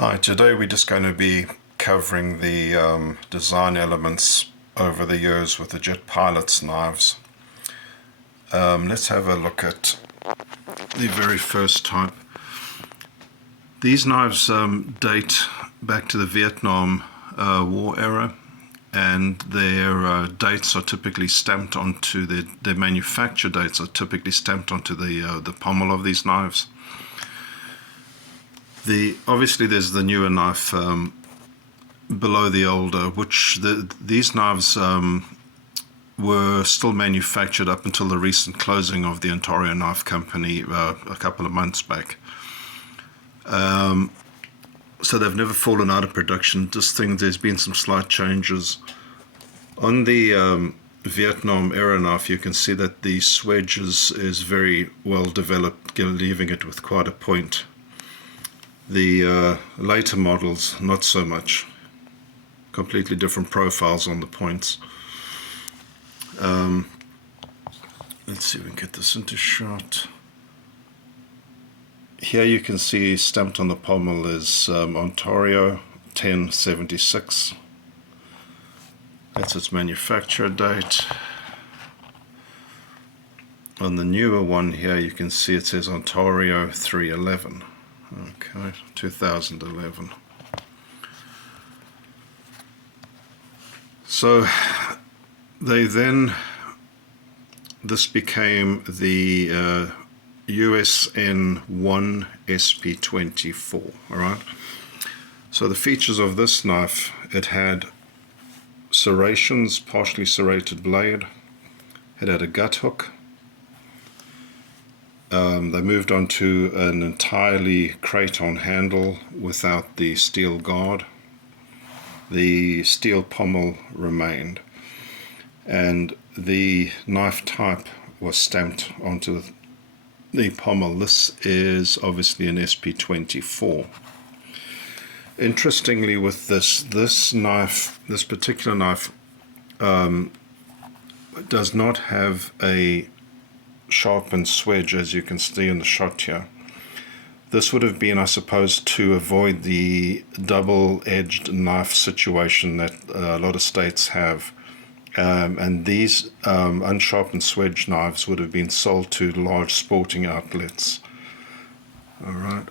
Hi, today we're just going to be covering the design elements over the years with the Jet Pilot's knives. Let's have a look at the very first type. These knives date back to the Vietnam War era, and their dates are typically stamped onto their manufacture dates are typically stamped onto the pommel of these knives. Obviously there's the newer knife below the older, which these knives were still manufactured up until the recent closing of the Ontario Knife Company a couple of months back. So they've never fallen out of production. Just think there's been some slight changes. On the Vietnam era knife, you can see that the swedge is very well developed, leaving it with quite a point. The later models, not so much. Completely different profiles on the points. Let's see if we can get this into shot. Here you can see stamped on the pommel is Ontario 1076. That's its manufacture date. On the newer one here you can see it says Ontario 311. Okay, 2011. So this became the USN1 SP24, alright? So the features of this knife, it had serrations, partially serrated blade, it had a gut hook. They moved on to an entirely craton handle without the steel guard. The steel pommel remained, and the knife type was stamped onto the pommel. This is obviously an SP24. Interestingly, with this particular knife does not have a sharpened swedge, as you can see in the shot here. This would have been, I suppose, to avoid the double-edged knife situation that a lot of states have. And these unsharpened swedge knives would have been sold to large sporting outlets. All right.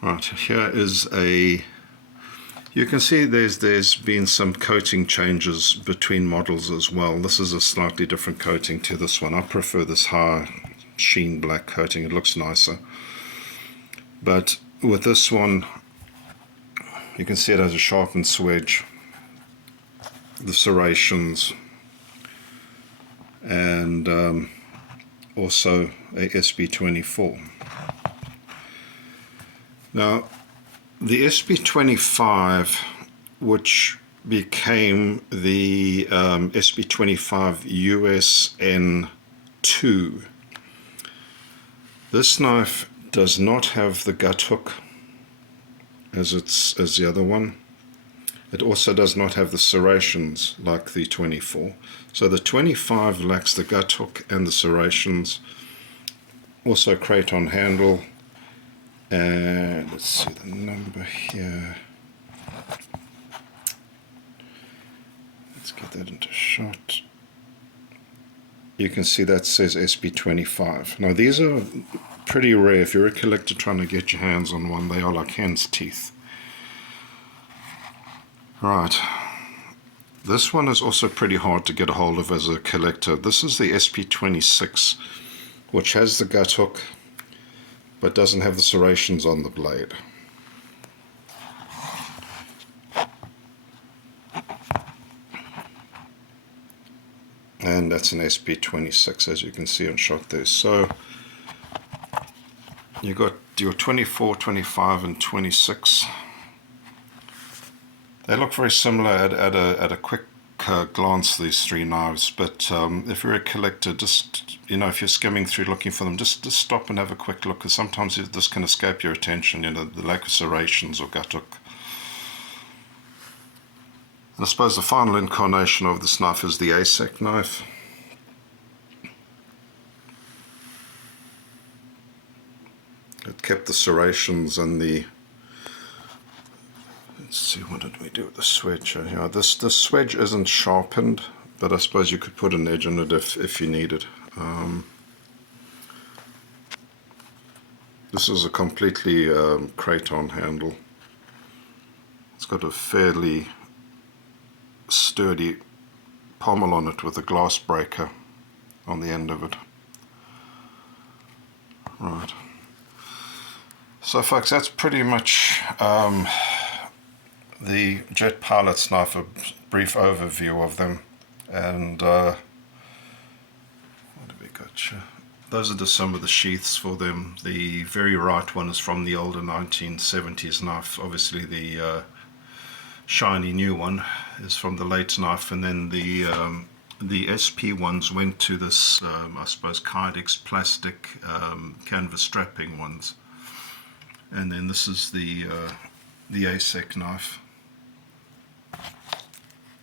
Right, here is you can see there's been some coating changes between models as well. This is a slightly different coating to this one. I prefer this high sheen black coating. It looks nicer. But with this one, you can see it has a sharpened swedge, the serrations, and also a SP-24. Now, the SP-25, which became the SP-25 USN2, this knife does not have the gut hook as the other one. It also does not have the serrations like the 24. So the 25 lacks the gut hook and the serrations. Also craton handle. And let's see the number here. Let's get that into shot. You can see that says SP25. Now these are pretty rare. If you're a collector trying to get your hands on one, they are like hen's teeth. Right. This one is also pretty hard to get a hold of as a collector. This is the SP26, which has the gut hook, but doesn't have the serrations on the blade. And that's an SP26, as you can see on shot there. So you got your 24, 25, and 26. They look very similar at a quick glance, these three knives, but if you're a collector, just, if you're skimming through looking for them, just stop and have a quick look, because sometimes this can escape your attention, the lack of serrations or gut hook. And I suppose the final incarnation of this knife is the ASEK knife. It kept the serrations and the, let's see, what did we do with the swedge? Yeah, this swedge isn't sharpened, but I suppose you could put an edge on it if you needed. This is a completely craton handle. It's got a fairly sturdy pommel on it with a glass breaker on the end of it. Right. So folks, that's pretty much the Jet Pilot's knife, a brief overview of them. And what have we got here? Those are just some of the sheaths for them. The very right one is from the older 1970s knife. Obviously the shiny new one is from the late knife, and then the SP ones went to this, I suppose, Kydex plastic canvas strapping ones. And then this is the ASEK knife,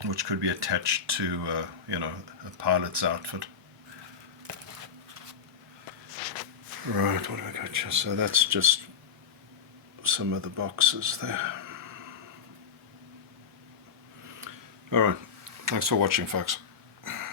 which could be attached to you know, a pilot's outfit. Right, what do I got here? So that's just some of the boxes there. Alright, thanks for watching, folks.